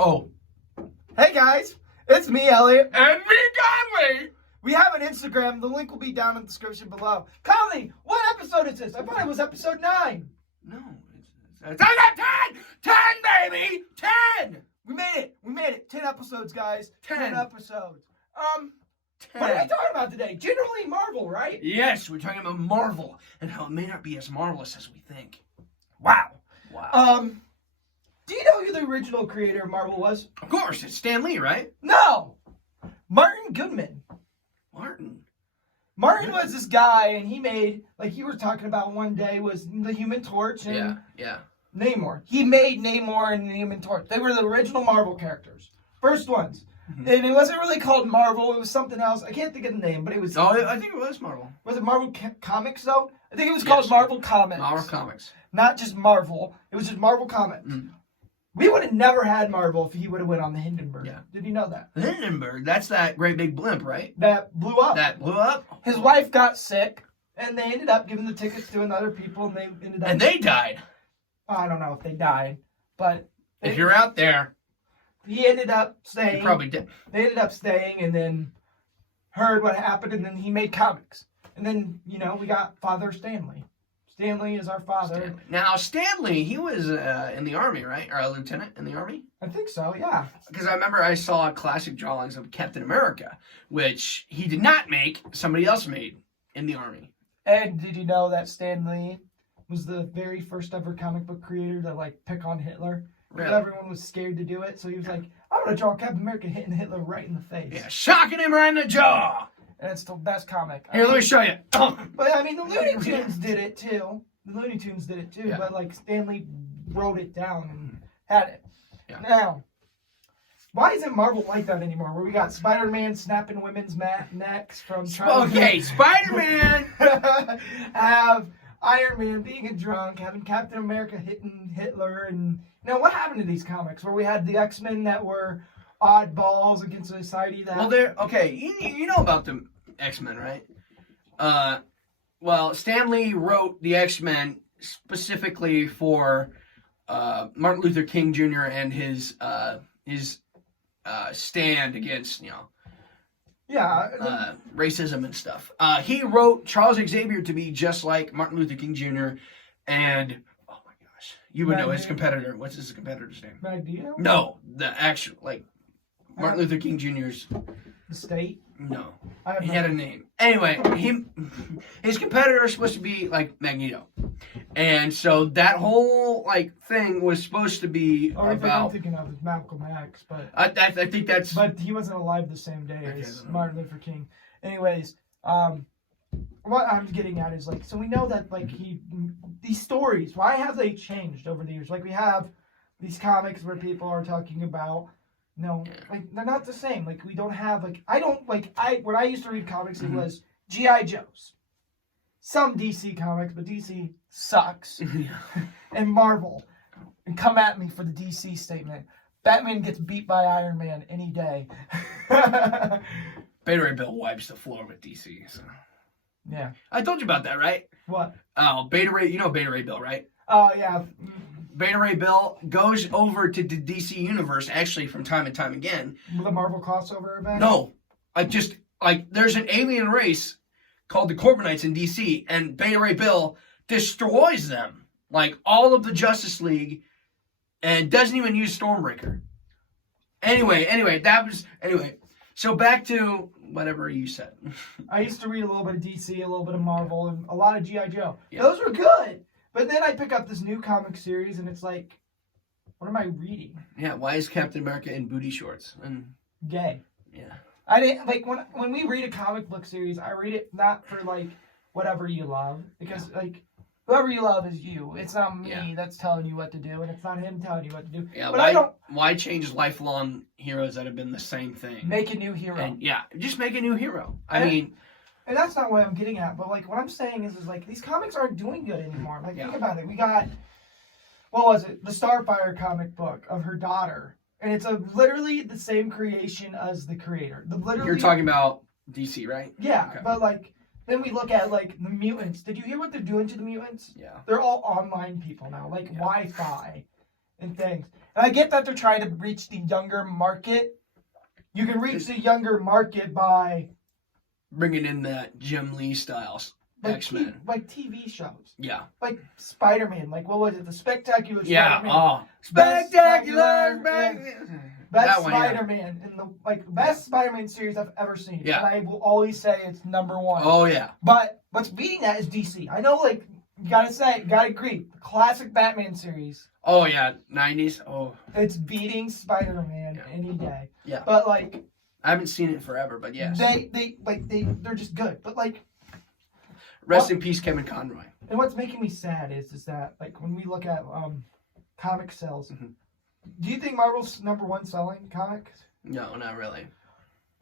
Oh. Hey guys, it's me, Elliot. And me, Conley! We have an Instagram. The link will be down in the description below. Conley, what episode is this? I thought it was episode 9. No, it's 10! 10, baby! 10! We made it. 10 episodes, guys. 10 episodes. 10. What are we talking about today? Generally Marvel, right? Yes, we're talking about Marvel and how it may not be as marvelous as we think. Wow. Wow. Do you know who the original creator of Marvel was? Of course, it's Stan Lee, right? No! Martin Goodman. Martin was this guy, and he made, like you were talking about one day, was the Human Torch and Namor. He made Namor and the Human Torch. They were the original Marvel characters. First ones. Mm-hmm. And it wasn't really called Marvel. It was something else. I can't think of the name, but it was... Oh, I think it was Marvel. Was it Marvel Comics, though? I think it was called Marvel Comics. Marvel Comics. Not just Marvel. It was just Marvel Comics. Mm. We would have never had Marvel if he would have went on the Hindenburg. Yeah. Did you know that? The Hindenburg, that's that great big blimp, right? That blew up. His wife got sick, and they ended up giving the tickets to other people, and they ended up... And they died. I don't know if they died, but... If you're out there... He ended up staying. He probably did. They ended up staying, and then heard what happened, and then he made comics. And then, we got Father Stanley. Stanley is our father. Now, Stanley, he was in the Army, right? Or a lieutenant in the Army? I think so, yeah. Because I remember I saw classic drawings of Captain America, which he did not make, somebody else made in the Army. And did you know that Stanley was the very first ever comic book creator to, pick on Hitler? Really? Everyone was scared to do it, so he was like, I'm going to draw Captain America hitting Hitler right in the face. Yeah, shocking him right in the jaw. And it's the best comic. Here, let me show you. But, the Looney Tunes did it, too. Yeah. But, Stanley wrote it down and had it. Yeah. Now, why isn't Marvel like that anymore? Where we got Spider-Man snapping women's necks from... Okay, Spider-Man! Have Iron Man being a drunk, having Captain America hitting Hitler, and... Now, what happened to these comics where we had the X-Men that were oddballs against society? Well, you know about the X-Men, right? Well, Stan Lee wrote the X-Men specifically for Martin Luther King Jr. and his stand against, racism and stuff. He wrote Charles Xavier to be just like Martin Luther King Jr. and... You would know his competitor. What's his competitor's name? Magneto? No, the actual, Martin Luther King Jr.'s... The state? No. He had a name. Anyway, his competitor is supposed to be, Magneto. And so that whole, thing was supposed to be about... I'm thinking of is Malcolm X, but... I think that's... But he wasn't alive the same day as Martin Luther King. Anyways, what I'm getting at is, so we know that, these stories, why have they changed over the years? We have these comics where people are talking about, they're not the same. We don't have, when I used to read comics, it was G.I. Joes. Some DC comics, but DC sucks. And Marvel. And come at me for the DC statement. Batman gets beat by Iron Man any day. Beta Ray Bill wipes the floor with DC, so... Yeah. I told you about that, right? What? Oh, Beta Ray, you know Beta Ray Bill, right? Oh, yeah. Beta Ray Bill goes over to the DC universe, actually, from time and time again. With a Marvel crossover event? No. There's an alien race called the Corbinites in DC, and Beta Ray Bill destroys them. All of the Justice League, and doesn't even use Stormbreaker. Anyway, so back to whatever you said. I used to read a little bit of DC, a little bit of Marvel, and a lot of G.I. Joe. Yeah. Those were good. But then I pick up this new comic series, and it's what am I reading? Yeah, why is Captain America in booty shorts? And gay. Yeah. I didn't, when we read a comic book series, I read it not for, whatever you love. Because, whoever you love is you. It's not me that's telling you what to do, and it's not him telling you what to do. Yeah, but why change lifelong heroes that have been the same thing? Make a new hero. And, just make a new hero. And that's not what I'm getting at, but, what I'm saying is these comics aren't doing good anymore. Think about it. We got, what was it? The Starfire comic book of her daughter. And it's literally the same creation as the creator. You're talking about DC, right? Yeah, okay. But, then we look at, the mutants. Did you hear what they're doing to the mutants? Yeah. They're all online people now, Wi-Fi. and things. And I get that they're trying to reach the younger market. You can reach the younger market by bringing in that Jim Lee styles. X-Men. Like TV shows. Yeah. Like Spider-Man. Like, what was it? The Spectacular Yeah. Spider-Man. Oh. Spectacular Best Spider-Man in the best Spider-Man series I've ever seen. Yeah. And I will always say it's number one. Oh yeah. But what's beating that is DC. I know, like, you gotta agree. The classic Batman series. Oh yeah. 90s. Oh. It's beating Spider-Man any day. Yeah. But like, I haven't seen it forever, but yes. They're just good. But like, rest in peace, Kevin Conroy. and what's making me sad is that like when we look at comic sales, do you think Marvel's number one selling comics? No, not really.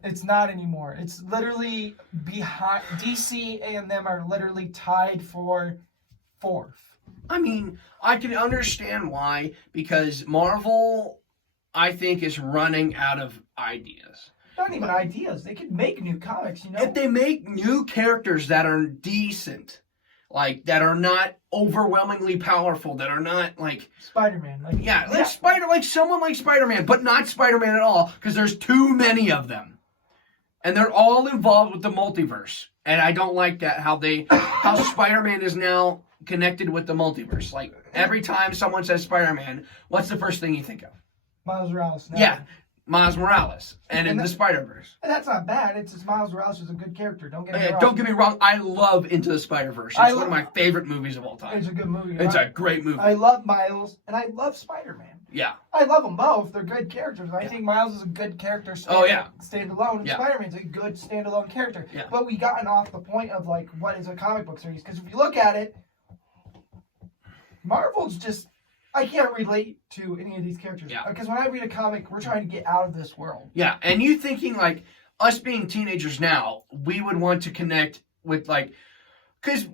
It's not anymore. It's literally behind. DC and them are literally tied for fourth. I mean, I can understand why, because Marvel, I think, is running out of ideas. Not even ideas. They could make new comics, you know? If they make new characters that are decent, like, that are not overwhelmingly powerful, that are not, like... Spider-Man. Like someone like Spider-Man, but not Spider-Man at all, because there's too many of them. And they're all involved with the multiverse. And I don't like that, how Spider-Man is now connected with the multiverse. Like, every time someone says Spider-Man, what's the first thing you think of? Miles Morales. No. Yeah. Miles Morales and in the Spider-Verse. And that's not bad. It's just Miles Morales is a good character. Don't get me wrong. Don't get me wrong. I love Into the Spider-Verse. It's one of my favorite movies of all time. It's a good movie. It's a great movie. I love Miles and I love Spider-Man. Yeah. I love them both. They're good characters. I think Miles is a good character. Standalone. And Spider-Man's a good standalone character. Yeah. But we gotten off the point of like what is a comic book series? Because if you look at it, Marvel's just. I can't relate to any of these characters. Yeah. Because when I read a comic, we're trying to get out of this world. Yeah, and you thinking, like, us being teenagers now, we would want to connect with, like... Because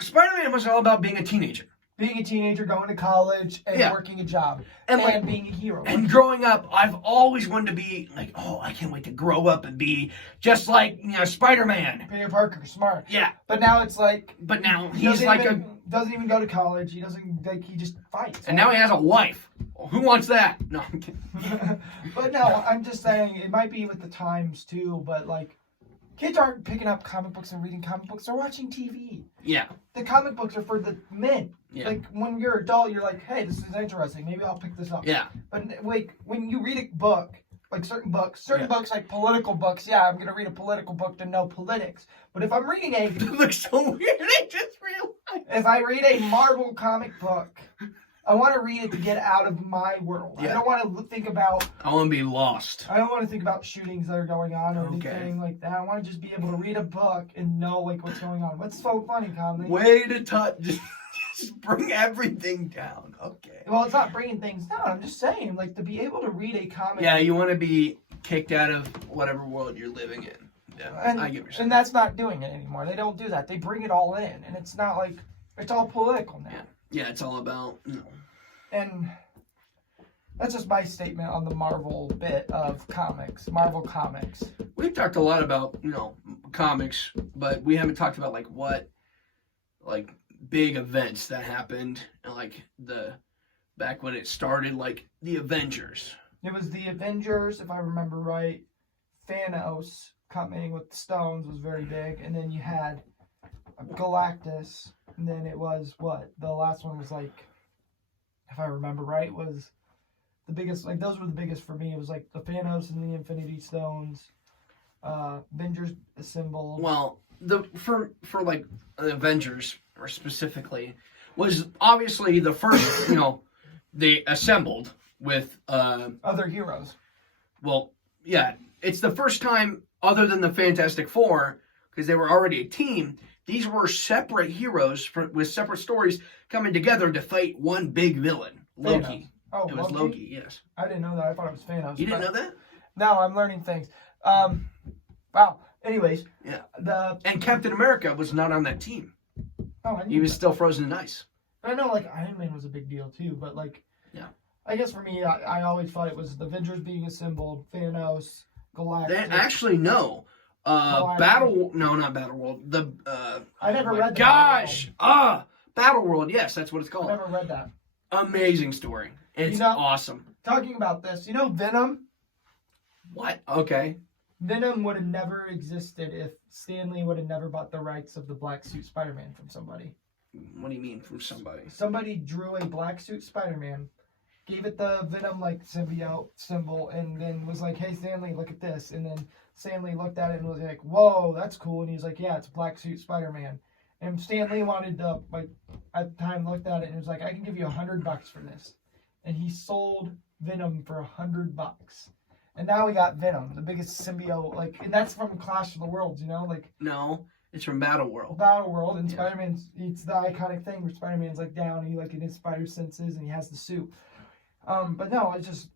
Spider-Man was all about being a teenager. Being a teenager, going to college, and working a job. And being a hero. And growing up, I've always wanted to be, like, oh, I can't wait to grow up and be just like, Spider-Man. Peter Parker, smart. Yeah. But now it's like... But now he's like doesn't even go to college. He doesn't, like, he just fights. And now he has a wife. Well, who wants that? No, I'm kidding. But no, I'm just saying, it might be with the times, too, but, like, kids aren't picking up comic books and reading comic books. They're watching TV. Yeah. The comic books are for the men. Yeah. Like, when you're an adult, you're like, hey, this is interesting. Maybe I'll pick this up. Yeah. But, like, when you read a book, like certain books, like political books, I'm going to read a political book to know politics. But if I'm reading It looks so weird. I just realized. If I read a Marvel comic book, I want to read it to get out of my world. Yeah. I don't want to think about... I want to be lost. I don't want to think about shootings that are going on or anything like that. I want to just be able to read a book and know, like, what's going on. What's so funny, Conley? Way to touch... Just bring everything down. Okay. Well, it's not bringing things down. I'm just saying, like, to be able to read a comic... Yeah, you want to be kicked out of whatever world you're living in. Yeah, I get what you're saying. And that's not doing it anymore. They don't do that. They bring it all in. And it's not like... It's all political now. Yeah, it's all about... And that's just my statement on the Marvel bit of comics. Marvel Comics. We've talked a lot about, comics, but we haven't talked about, like, what... Like... big events that happened, like back when it started, like the Avengers. It was the Avengers, if I remember right. Thanos coming with the stones was very big, and then you had Galactus, and then it was what? The last one was like, if I remember right, was the biggest. Like those were the biggest for me. It was like the Thanos and the Infinity Stones. Avengers assembled. Well, for like the Avengers. Or specifically, was obviously the first, they assembled with... other heroes. Well, yeah, it's the first time, other than the Fantastic Four, because they were already a team, these were separate heroes with separate stories coming together to fight one big villain, Loki. Oh, it was Loki, yes. I didn't know that. I thought it was Thanos. You didn't know that? No, I'm learning things. Wow. Anyways. Yeah. And Captain America was not on that team. Oh, he was still frozen in ice. I know, like, Iron Man was a big deal, too, but, like... Yeah. I guess for me, I always thought it was the Avengers being assembled, Thanos, Galactus... Actually, no. No, not Battleworld. I never read that. Gosh! Battleworld, yes, that's what it's called. I never read that. Amazing story. It's awesome. Talking about this, Venom? What? Okay. Venom would have never existed if Stan Lee would have never bought the rights of the black suit Spider-Man from somebody. What do you mean from somebody? Somebody drew a black suit Spider-Man, gave it the Venom symbiote symbol, and then was like, "Hey Stan Lee, look at this." And then Stan Lee looked at it and was like, "Whoa, that's cool." And he was like, "Yeah, it's black suit Spider-Man." And Stan Lee wanted to, at the time looked at it and was like, "I can give you $100 for this." And he sold Venom for $100. And now we got Venom, the biggest symbiote, and that's from Clash of the Worlds, No, it's from Battle World. Battle World, and Spider-Man's, it's the iconic thing where Spider-Man's down, and he in his spider senses, and he has the suit. But no, it's just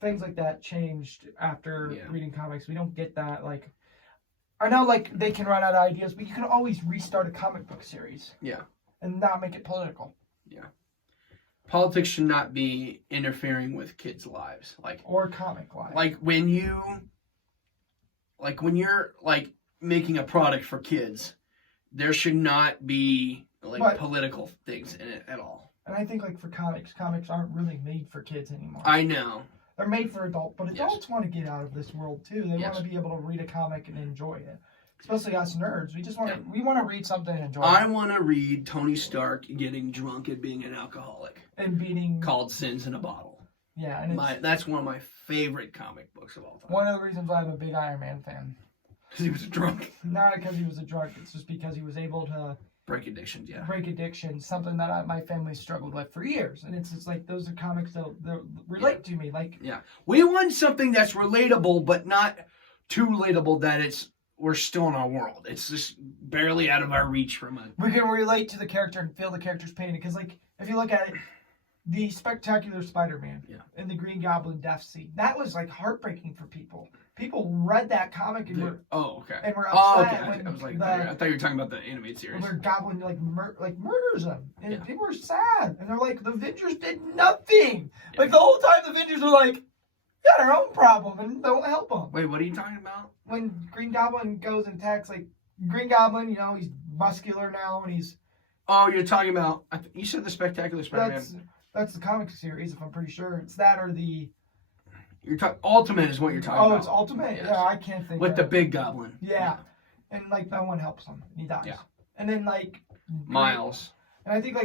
things like that changed after reading comics. We don't get that. I know they can run out of ideas, but you can always restart a comic book series. Yeah. And not make it political. Yeah. Politics should not be interfering with kids' lives, or comic lives. When you're making a product for kids, there should not be political things in it at all. And I think for comics aren't really made for kids anymore. I know. They're made for adults, but adults want to get out of this world too. They want to be able to read a comic and enjoy it. Especially us nerds, we just want to read something and enjoy it. I want to read Tony Stark getting drunk and being an alcoholic and beating called Sins in a Bottle. Yeah, and that's one of my favorite comic books of all time. One of the reasons why I'm a big Iron Man fan. Because he was a drunk. Not because he was a drunk. It's just because he was able to break addictions. Yeah, break addictions. Something that my family struggled with for years, and it's just those are comics that relate to me. We want something that's relatable, but not too relatable that we're still in our world. It's just barely out of our reach from it. We can relate to the character and feel the character's pain. Because, if you look at it, the Spectacular Spider-Man and the Green Goblin death scene, that was, heartbreaking for people. People read that comic and were... Oh, okay. And were upset I was I thought you were talking about the animated series. Where Goblin, murders them. And people were sad. And they're like, the Avengers did nothing. Yeah. The whole time the Avengers are got our own problem and don't help them. Wait, what are you talking about? When Green Goblin goes and attacks, Green Goblin, he's muscular now and he's... Oh, you're talking about... you said the Spectacular Spider-Man. That's the comic series, if I'm pretty sure. It's that or the... Ultimate is what you're talking about. Oh, it's Ultimate? Yes. Yeah, I can't think With the big goblin. Yeah. And, no one helps him. And he dies. Yeah. And then, Miles. And I think,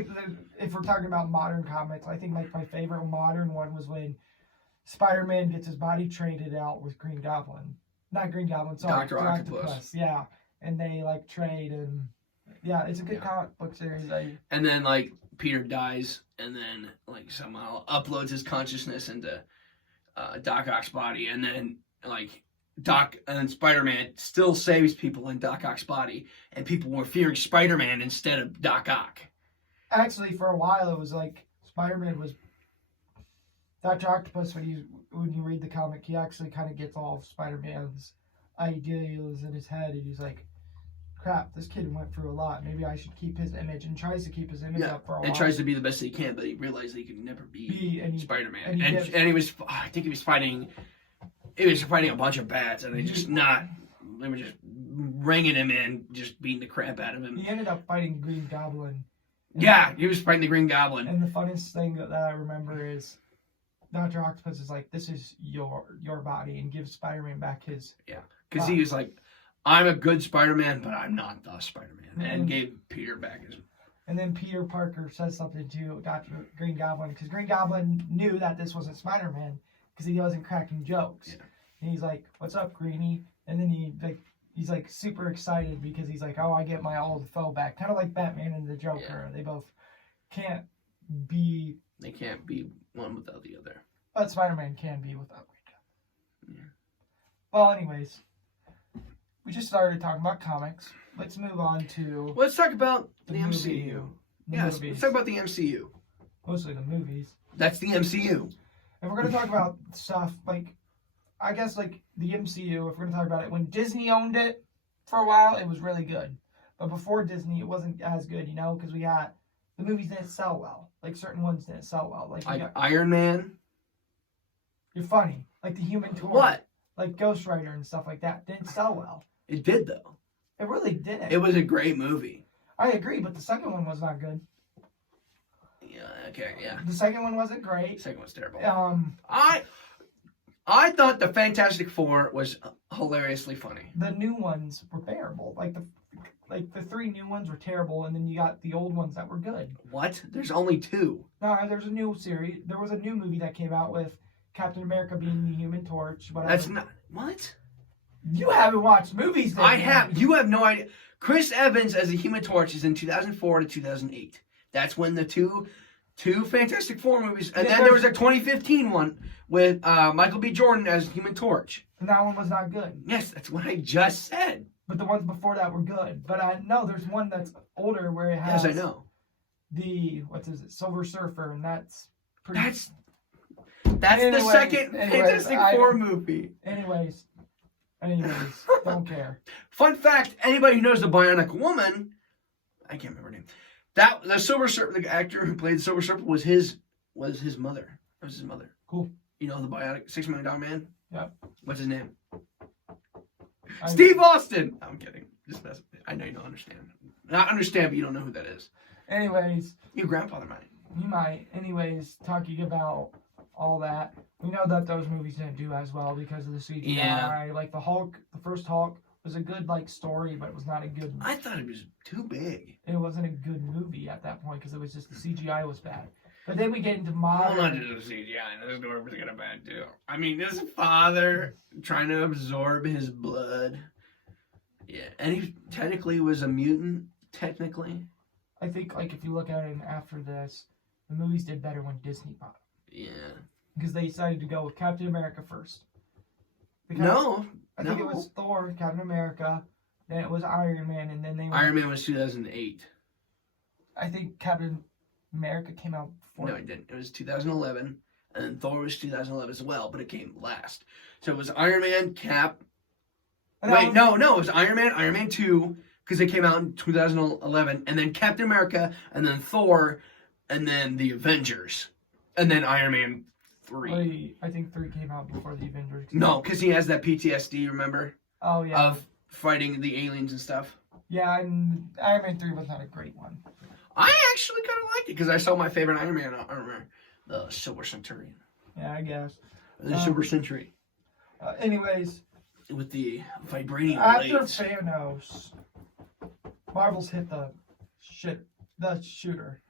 if we're talking about modern comics, I think, my favorite modern one was when Spider-Man gets his body traded out with Green Goblin. Not Green Goblin, sorry. Dr. Octopus. Yeah. And they, trade and... Yeah, it's a good comic book series. And then, Peter dies, and then, somehow uploads his consciousness into Doc Ock's body, and then, and Spider-Man still saves people in Doc Ock's body, and people were fearing Spider-Man instead of Doc Ock. Actually, for a while, it was Spider-Man was... Dr. Octopus, when you read the comic, he actually kind of gets all of Spider-Man's ideas in his head, and he's like, crap, this kid went through a lot. Maybe I should keep his image, and tries to keep his image up for a while. And tries to be the best he can, but he realized he could never be Spider-Man. And he was, I think he was fighting a bunch of bats, and they were just ringing him in, just beating the crap out of him. He ended up fighting Green Goblin. Yeah, he was fighting the Green Goblin. And the funniest thing that I remember is Dr. Octopus is this is your body, and gives Spider-Man back his... Yeah, because he was I'm a good Spider-Man, but I'm not the Spider-Man. And gave Peter back his... And then Peter Parker says something to Dr. Green Goblin, because Green Goblin knew that this wasn't Spider-Man, because he wasn't cracking jokes. Yeah. And he's like, what's up, Greenie? And then he's super excited, because he's like, oh, I get my old foe back. Kind of like Batman and the Joker. Yeah. They both can't be... They can't be one without the other. But Spider-Man can be without Green Goblin. Yeah. Well, anyways... We just started talking about comics. Let's move on to... Let's talk about the MCU. Yes, let's talk about the MCU. Mostly the movies. That's the MCU. If we're going to talk about stuff, I guess, the MCU, if we're going to talk about it, when Disney owned it for a while, it was really good. But before Disney, it wasn't as good, because we got... The movies didn't sell well. Certain ones didn't sell well. Iron Man. You're funny. The Human Torch. What? Ghost Rider and stuff like that. Didn't sell well. It did, though. It really didn't. It was a great movie. I agree, but the second one was not good. Yeah, okay, yeah. The second one wasn't great. Second one's terrible. I thought the Fantastic Four was hilariously funny. The new ones were bearable. Like the 3 new ones were terrible, and then you got the old ones that were good. What? There's only 2. No, there's a new series. There was a new movie that came out with Captain America being the Human Torch. Whatever. That's not... What? You haven't watched movies then. I have. You have no idea. Chris Evans as the Human Torch is in 2004 to 2008. That's when the two Fantastic Four movies, and then there was a 2015 one with Michael B. Jordan as Human Torch. And that one was not good. Yes, that's what I just said. But the ones before that were good. But I know there's one that's older where it has. Yes, I know. The Silver Surfer, and that's pretty. That's anyway, the second Fantastic Four movie. Anyways, don't care. Fun fact: anybody who knows the Bionic Woman, I can't remember her name. That the Silver Surfer, the actor who played the Silver Surfer, was his mother. It was his mother. Cool. You know the Bionic $6 Million Man? Yep. What's his name? Steve Austin. I'm kidding. Just mess. I know you don't understand. Not understand, but you don't know who that is. Anyways, Your grandfather might. You might. Anyways, talking about all that, we know that those movies didn't do as well because of the CGI. Yeah. Like the Hulk, the first Hulk was a good story, but it was not a good. I thought it was too big. It wasn't a good movie at that point because it was just the CGI was bad. But then we get into modern. Well, not just the CGI. The story was kind of bad too. I mean, his father trying to absorb his blood. Yeah, and he technically was a mutant. Technically. I think if you look at it after this, the movies did better when Disney bought them. Yeah. Because they decided to go with Captain America first. I think it was Thor, Captain America, then it was Iron Man, and then they. Iron Man was 2008. I think Captain America came out before. No, it didn't. It was 2011, and then Thor was 2011 as well, but it came last. So it was Iron Man, Cap. Wait, no, it was Iron Man 2, because they came out in 2011, and then Captain America, and then Thor, and then the Avengers, and then Iron Man 3. Wait, I think 3 came out before the Avengers. No, because he has that PTSD, remember? Oh, yeah. Of fighting the aliens and stuff. Yeah, and Iron Man 3 was not a great one. I actually kind of liked it, because I saw my favorite Iron Man, I remember, the Silver Centurion. Yeah, I guess. The Silver Century. Anyways. With the vibranium after blades. Thanos, Marvel's hit the shooter.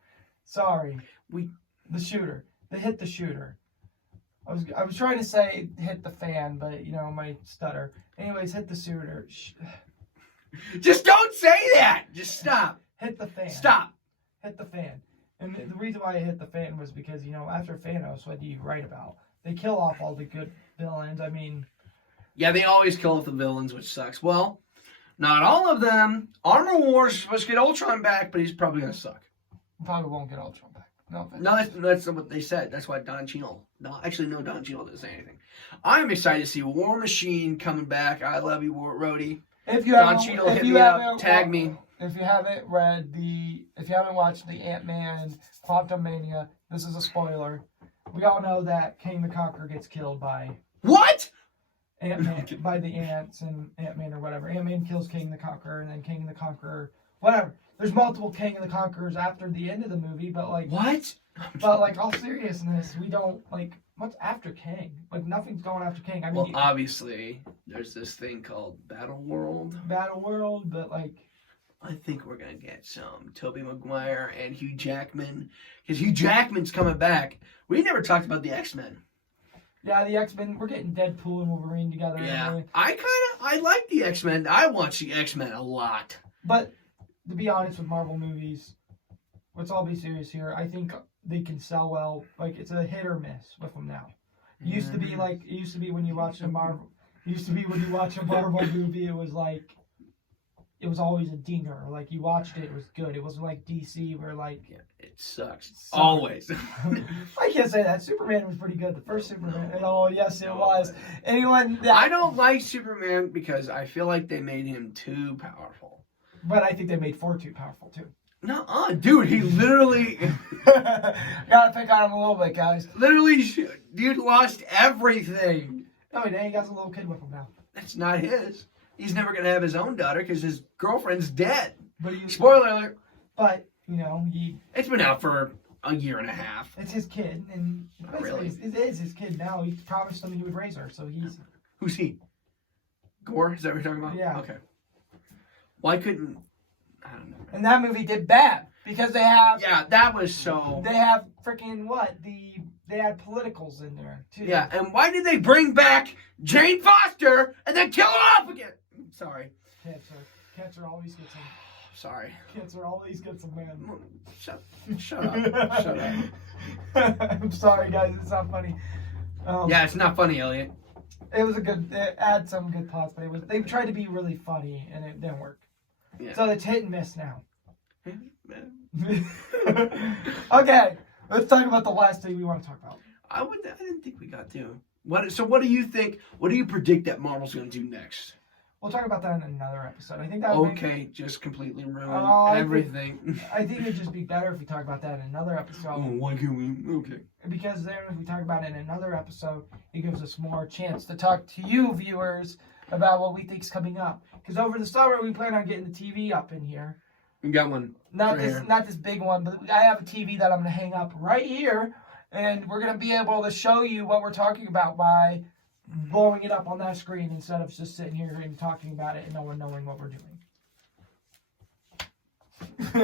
Sorry. The shooter. They hit the shooter. I was trying to say hit the fan, but my stutter. Anyways, hit the shooter. Just don't say that. Just stop. Hit the fan. Stop. Hit the fan. And the reason why I hit the fan was because after Thanos, what do you write about? They kill off all the good villains. I mean. Yeah, they always kill off the villains, which sucks. Well, not all of them. Armor Wars is supposed to get Ultron back, but he's probably gonna suck. Probably won't get Ultron back. No, that's what they said. That's why Don Cheadle. No, actually, no, Don Cheadle didn't say anything. I'm excited to see War Machine coming back. I love you, Rhodey. Don Cheadle, hit me up. Tag me. If you haven't watched the Ant-Man Quantumania, this is a spoiler. We all know that King the Conqueror gets killed by what? Ant-Man by the ants and Ant-Man or whatever. Ant-Man kills King the Conqueror, and then King the Conqueror, whatever. There's multiple King of the Conquerors after the end of the movie, but what? But all seriousness, we don't what's after King? Nothing's going after King. I mean, well, obviously, there's this thing called Battle World, but I think we're gonna get some Tobey Maguire and Hugh Jackman, because Hugh Jackman's coming back. We never talked about the X-Men. Yeah, the X-Men. We're getting Deadpool and Wolverine together. Yeah, anyway. I like the X-Men. I watch the X-Men a lot. But to be honest with Marvel movies, let's all be serious here. I think they can sell well. It's a hit or miss with them now. It used to be when you watch a Marvel. It used to be when you watch a Marvel movie, it was always a dinger. You watched it was good. It wasn't like DC where yeah, it sucks. Always. I can't say that. Superman was pretty good. The first Superman. Oh yes, it was. I don't like Superman because I feel like they made him too powerful. But I think they made Thor too powerful too. No, dude, he literally. Gotta pick on him a little bit, guys. Literally, dude lost everything. No, he has a little kid with him now. That's not his. He's never going to have his own daughter because his girlfriend's dead. But Spoiler alert. But, It's been out for a year and a half. It's his kid, and Really? it is his kid now. He promised him he would raise her, so he's... Who's he? Gore? Is that what you're talking about? Yeah. Okay. Why couldn't... I don't know. And that movie did bad, because they have... Yeah, that was so... They have freaking what? They had politicals in there, too. Yeah, and why did they bring back Jane Foster and then kill her off again? Sorry. Cancer always gets him. Sorry. Cancer always gets him, man. Shut up. Shut up. I'm sorry, guys. It's not funny. Yeah, it's not funny, Elliot. It was it had some good plots, but they tried to be really funny, and it didn't work. Yeah. So it's hit and miss now. Okay, let's talk about the last thing we want to talk about. I didn't think we got to. What do you think? What do you predict that Marvel's going to do next? We'll talk about that in another episode. I think that Okay, just completely ruin everything. I think it'd just be better if we talk about that in another episode. Oh, why can't we? Okay. Because then if we talk about it in another episode, it gives us more chance to talk to you viewers about what we think's coming up. Because over the summer we plan on getting the TV up in here. We got one. Not this big one, but I have a TV that I'm gonna hang up right here, and we're gonna be able to show you what we're talking about by blowing it up on that screen instead of just sitting here and talking about it and no one knowing what we're doing. I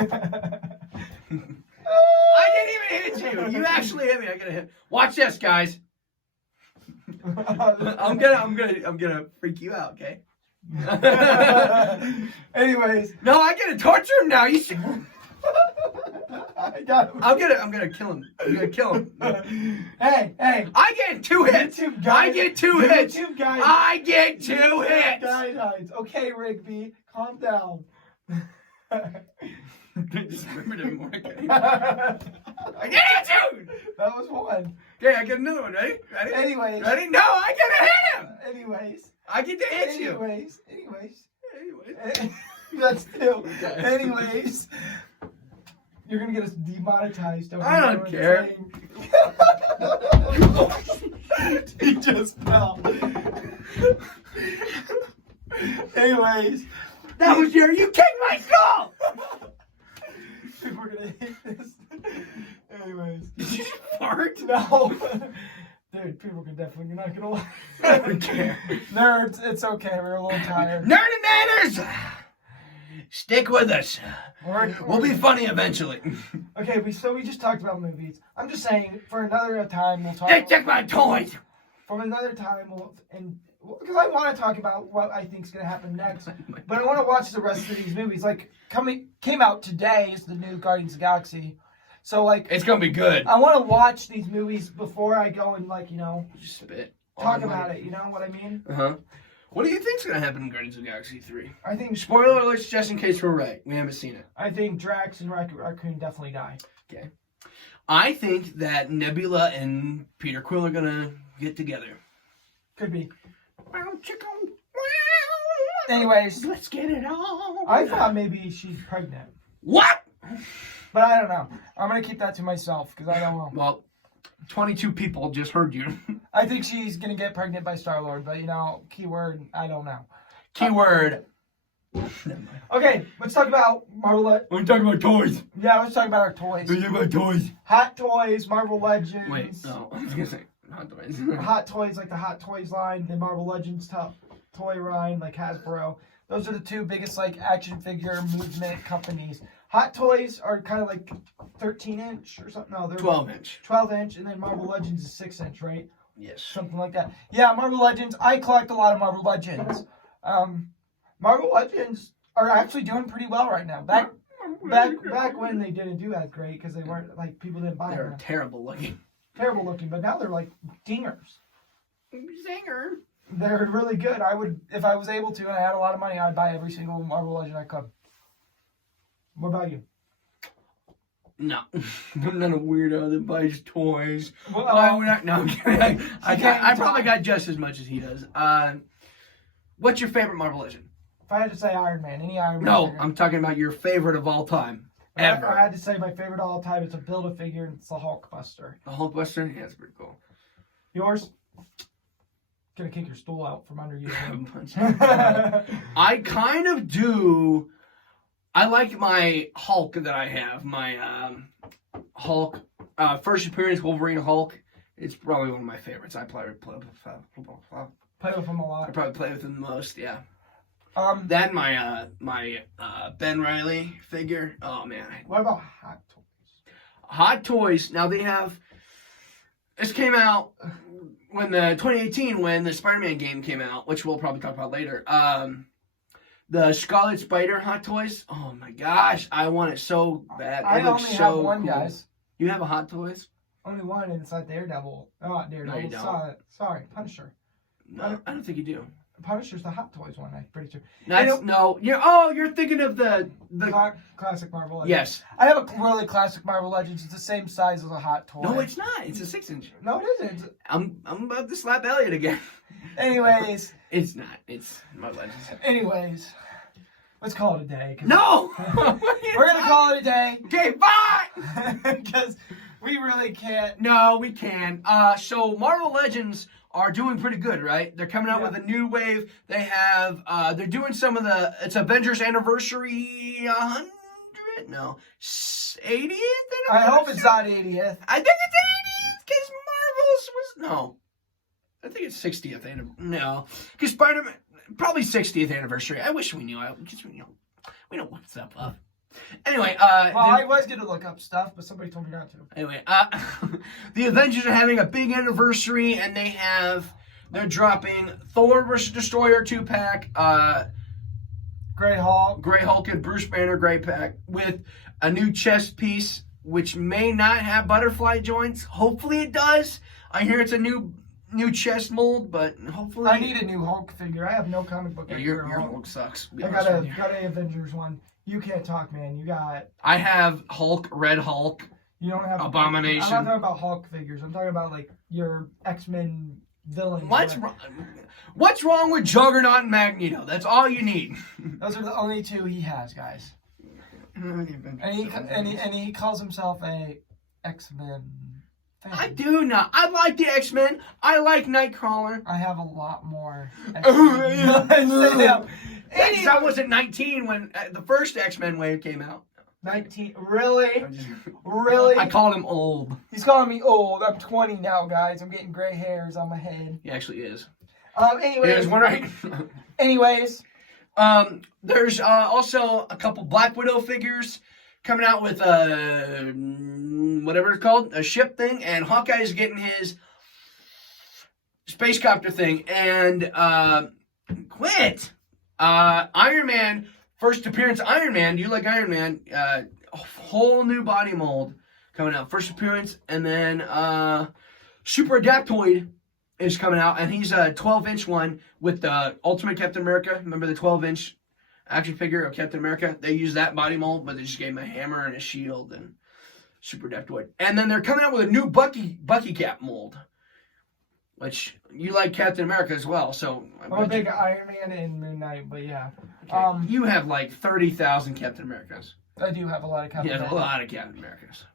didn't even hit you. You actually hit me. I gotta hit. Watch this, guys. I'm gonna freak you out, okay? Anyways, no, I gotta torture him now. You should. I got him. I'm gonna kill him. I'm gonna kill him. Hey! I get 2 hits. I get 2 hits. I get 2 hits. Guys. Okay, Rigby, calm down. Just remember to more. I get you. That was one. Okay, I get another one. Ready? Anyways. Ready? No, I gotta hit him. Anyways. I get to hit you. Anyways. That's two. Okay. Anyways. You're gonna get us demonetized. I don't care. He just fell. Anyways. That was you kicked my skull! We're gonna hit this. Anyways. Did you fart? No. Dude, people can definitely not gonna lie. I don't care. Nerds, it's okay. We're a little tired. Nerdinators! Stick with us. We'll be funny eventually. Okay, so we just talked about movies. I'm just saying, for another time, we'll talk. Hey, check my toys! From another time, because I want to talk about what I think is going to happen next, but I want to watch the rest of these movies. Like, came out today is the new Guardians of the Galaxy. So, like... It's going to be good. I want to watch these movies before I go and, like, just spit. Talk about it, you know what I mean? Uh-huh. What do you think's going to happen in Guardians of the Galaxy 3? I think... Spoiler alerts, just in case we're right. We haven't seen it. I think Drax and Raccoon definitely die. Okay. I think that Nebula and Peter Quill are going to get together. Could be. Chicken. Anyways. Let's get it on. I thought maybe she's pregnant. What? But I don't know. I'm going to keep that to myself because I don't know. Well, 22 people just heard you. I think she's going to get pregnant by Star-Lord, but, keyword, I don't know. Keyword. Okay, let's talk about Marvel. We're talking about toys. Yeah, let's talk about our toys. We're talking about toys. Hot Toys, Marvel Legends. Wait, no, I was going to say Hot Toys. Hot Toys, like the Hot Toys line, the Marvel Legends toy line, like Hasbro. Those are the two biggest, action figure movement companies. Hot Toys are kind of like 13-inch or something. No, they're 12-inch. 12-inch, and then Marvel Legends is 6-inch, right? Yes. Something like that. Yeah, Marvel Legends. I collect a lot of Marvel Legends. Marvel Legends are actually doing pretty well right now. Back when they didn't do as great because they weren't people didn't buy them. They're terrible looking. Terrible looking, but now they're dingers. Zinger. They're really good. I would, if I was able to and I had a lot of money, I'd buy every single Marvel Legend I could. What about you? No, I'm not a weirdo that buys toys. Well, Why would I? No, I'm kidding. I probably got just as much as he does. What's your favorite Marvel Legend? If I had to say Iron Man, any Iron Man. No, I'm talking about your favorite of all time. Ever. If I had to say my favorite of all time, it's a Build-A-Figure, and it's the Hulkbuster. The Hulkbuster? Yeah, that's pretty cool. Yours? Gonna kick your stool out from under you. I kind of do. I like my Hulk that I have. My Hulk. First appearance, Wolverine Hulk. It's probably one of my favorites. I play Play with him a lot. I probably play with him the most, yeah. Then my Ben Reilly figure. Oh man. What about Hot Toys? Hot Toys. Now they have. This came out when the 2018 when the Spider-Man game came out, which we'll probably talk about later. The Scarlet Spider Hot Toys. Oh my gosh, I want it so bad. I only have one, cool. guys. You have a Hot Toys? Only one, and it's not Daredevil. Oh, not Daredevil. No, you don't. Sorry, Punisher. No, I don't think you do. Punisher's the Hot Toys one, I'm pretty sure. No. You're thinking of the classic Marvel Legends. Yes. I have a really classic Marvel Legends. It's the same size as a Hot Toy. No, it's not. It's a 6-inch. No, it isn't. I'm about to slap Elliot again. Anyways. It's not. It's Marvel Legends. Anyways. Let's call it a day. No! We're going to call it a day. Okay, bye! Because we really can't. No, we can. So Marvel Legends are doing pretty good, right? They're coming out with a new wave. They have, they're doing some of it's Avengers Anniversary 100? No, 80th anniversary? I hope it's not 80th. I think it's 80th because Marvel's was, no. I think it's 60th anniversary. No, because Spider-Man, probably 60th anniversary. I wish we knew. Because we don't look stuff up. Anyway, I was going to look up stuff, but somebody told me not to. Anyway, the Avengers are having a big anniversary, and they're dropping Thor vs. Destroyer 2-pack, Great Hulk and Bruce Banner Great Pack with a new chest piece, which may not have butterfly joints. Hopefully it does. I hear it's a new chest mold, but hopefully. I need a new Hulk figure. I have no comic book. Yeah, your Hulk sucks. I got a Avengers one. You can't talk, man. I have Hulk, Red Hulk. You don't have Abomination. I'm not talking about Hulk figures. I'm talking about like your X-Men villains. What's wrong with Juggernaut and Magneto? That's all you need. Those are the only two he has, guys. And he calls himself a X-Men fan. I do not. I like the X-Men. I like Nightcrawler. I have a lot more. I wasn't 19 when the first X-Men wave came out. 19? Really? Really? I called him old. He's calling me old. I'm 20 now, guys. I'm getting gray hairs on my head. He actually is. Anyways. One right. Anyways. There's also a couple Black Widow figures coming out with whatever it's called, a ship thing, and Hawkeye's getting his space copter thing, and quit. Iron Man, first appearance Iron Man. Do you like Iron Man? A whole new body mold coming out. First appearance, and then Super Adaptoid is coming out, and he's a 12-inch one with the Ultimate Captain America. Remember the 12-inch action figure of Captain America? They used that body mold, but they just gave him a hammer and a shield and Super Adaptoid. And then they're coming out with a new Bucky Cap mold, which you like Captain America as well. So I'm a big Iron Man and Moon Knight, but yeah. Okay. You have like 30,000 Captain Americas. I do have a lot of Captain Americas. You have a lot of Captain Americas.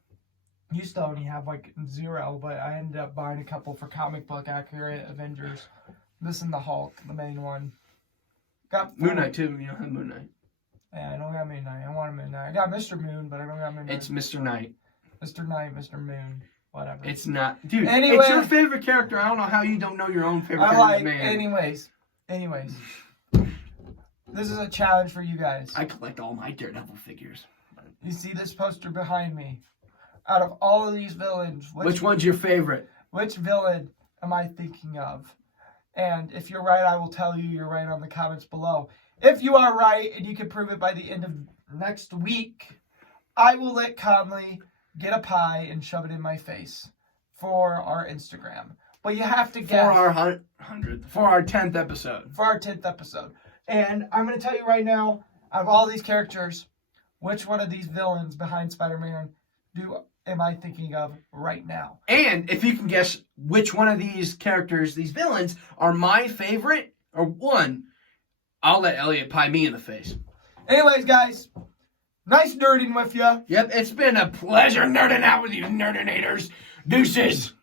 Used to only have like 0, but I ended up buying a couple for comic book accurate Avengers. This and the Hulk, the main one. Got Moon Knight too. You don't have Moon Knight. Yeah, I don't got Moon Knight. I want a Moon Knight. I got Mr. Moon, but I don't got Moon Knight. It's Mr. Knight. Mr. Knight, Mr. Moon, whatever. It's not, dude. Anyway, it's your favorite character. I don't know how you don't know your own favorite character, man. Anyways. This is a challenge for you guys. I collect all my Daredevil figures. You see this poster behind me? Out of all of these villains, which one's your favorite? Which villain am I thinking of? And if you're right, I will tell you you're right on the comments below. If you are right, and you can prove it by the end of next week, I will let Conley get a pie and shove it in my face for our Instagram. But you have to guess. For our 10th episode. For our 10th episode. And I'm going to tell you right now, out of all these characters, which one of these villains behind Spider-Man am I thinking of right now? And if you can guess which one of these characters, these villains, are my favorite, or one, I'll let Elliot pie me in the face. Anyways, guys, nice nerding with you. Yep, it's been a pleasure nerding out with you, nerdinators. Deuces.